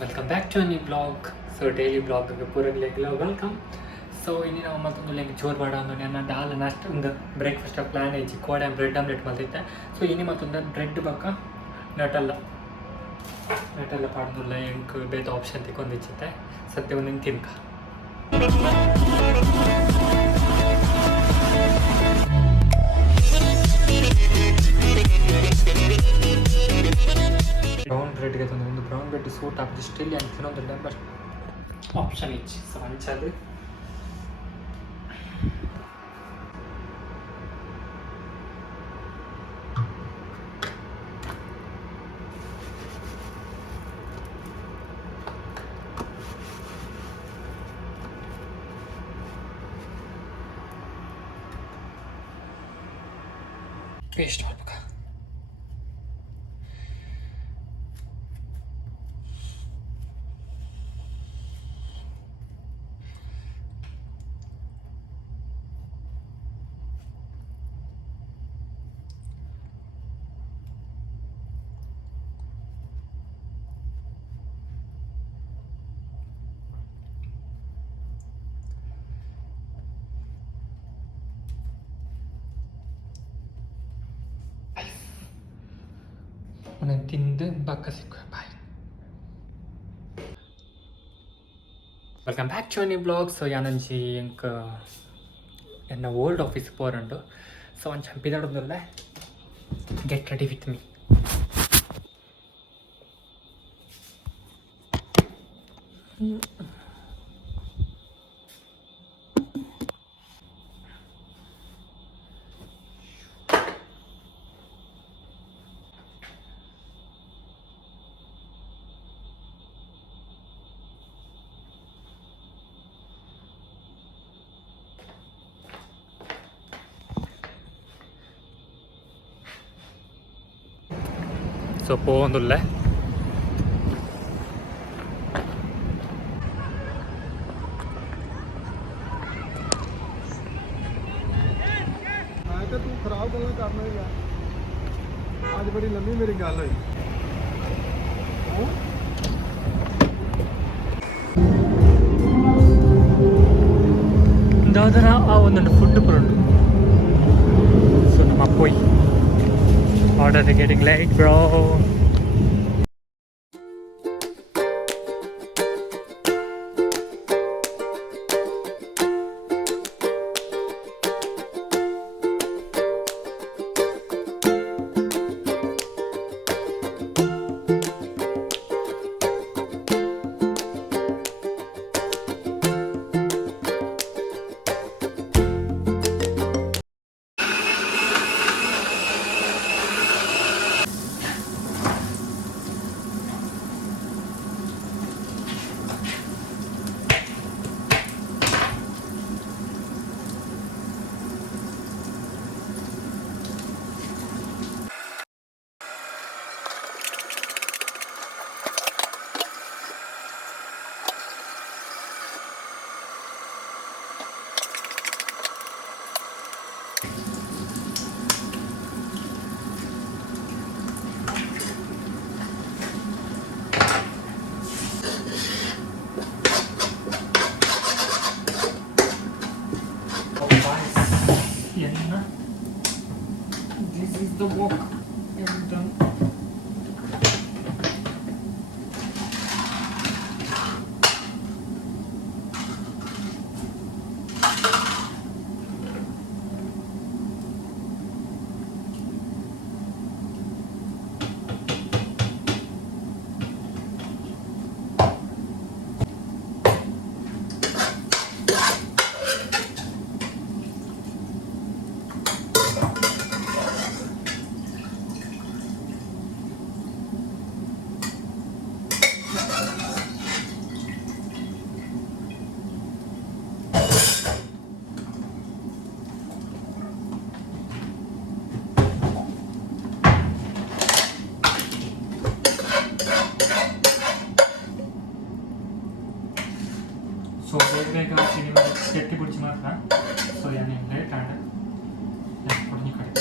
Welcome back to new blog. So daily ಬ್ಲಾಗ್ಗೆ ಪೂರಗಲೆಲ್ಲ welcome. So ಇನ್ನು ನಾವು ಮತ್ತೊಂದು ಲೆಂಗ್ ಜೋರು ಬಾಡ ನನ್ನ ದಾಲ್ ನಾಷ್ಟ ಒಂದು ಬ್ರೇಕ್ಫಾಸ್ಟ್ ಪ್ಲಾನ್ ಐತಿ ಕೋಡೆ ಬ್ರೆಡ್ ಆಮ್ಲೆಟ್ ಮಲ್ತೈತೆ. ಸೊ ಇನ್ನು ಮತ್ತೊಂದು ಬ್ರೆಡ್ ಬಕ್ಕ ನಟಲ್ಲ ಪಾಡ್ದುಲ್ಲ ಎಂಕ್ ಬೇತ ಆಪ್ಷನ್ ತಿಕ್ಕೊಂದಿಚ್ಚುತ್ತೆ ಸತ್ಯ ಒಂದು ತಿನ್ಕ ಬ್ರೌನ್ ಬ್ರೆಡ್ಗೆ ಒಂದು ಬ್ರೌನ್ ಬ್ರೆಡ್ ಸೂಟ್ ಹಾಕಿ ಸ್ಟಿಲ್ ಅಂತ ಇನ್ನೊಂದು ನಂಬರ್ ಆಪ್ಷನ್ ಇಚ್ಚಿ ಸೊ ಹಂಚದು ಪೇಸ್ಟ್ ಮಾಡ್ಬೇಕಾ. ನಾನು ತಿಂದು ಬಕ್ಕ ಸಿಕ್ಕ ಬಾಯ್. Welcome back to new blog. So ಯಾನಂಜಿ ಎಂಕ್ ಎನ್ನ ಓಲ್ಡ್ ಆಫೀಸ್ ಪೋರಂಡು. ಸೊ ಒಂದು ಚಂಪಿದಾಡೋದಲ್ಲ get ready with me. So പോകുന്നില്ല. तू खराब गल्लां करना ही यार। अज बड़ी लंबी मेरी गल हुई। ದಾದರ ಆ ಒಂದೊಂದು ಫುಡ್ ಬರೋದು. ಸೊ ನಮ್ಮ ಅಪ್ಪೋಯ್ order getting late bro. This is the walk I'm done. So ಬೇಗ ಸಿನಿಮಾ ಕೆಟ್ಟಿ ಬಿಡ್ಚಿ ಮಾತ್ರ. ಸೊ ಏನೇನು ಲೇಟ್ ಆಡ ಕೊಡ್ನಿ ಕಡೆ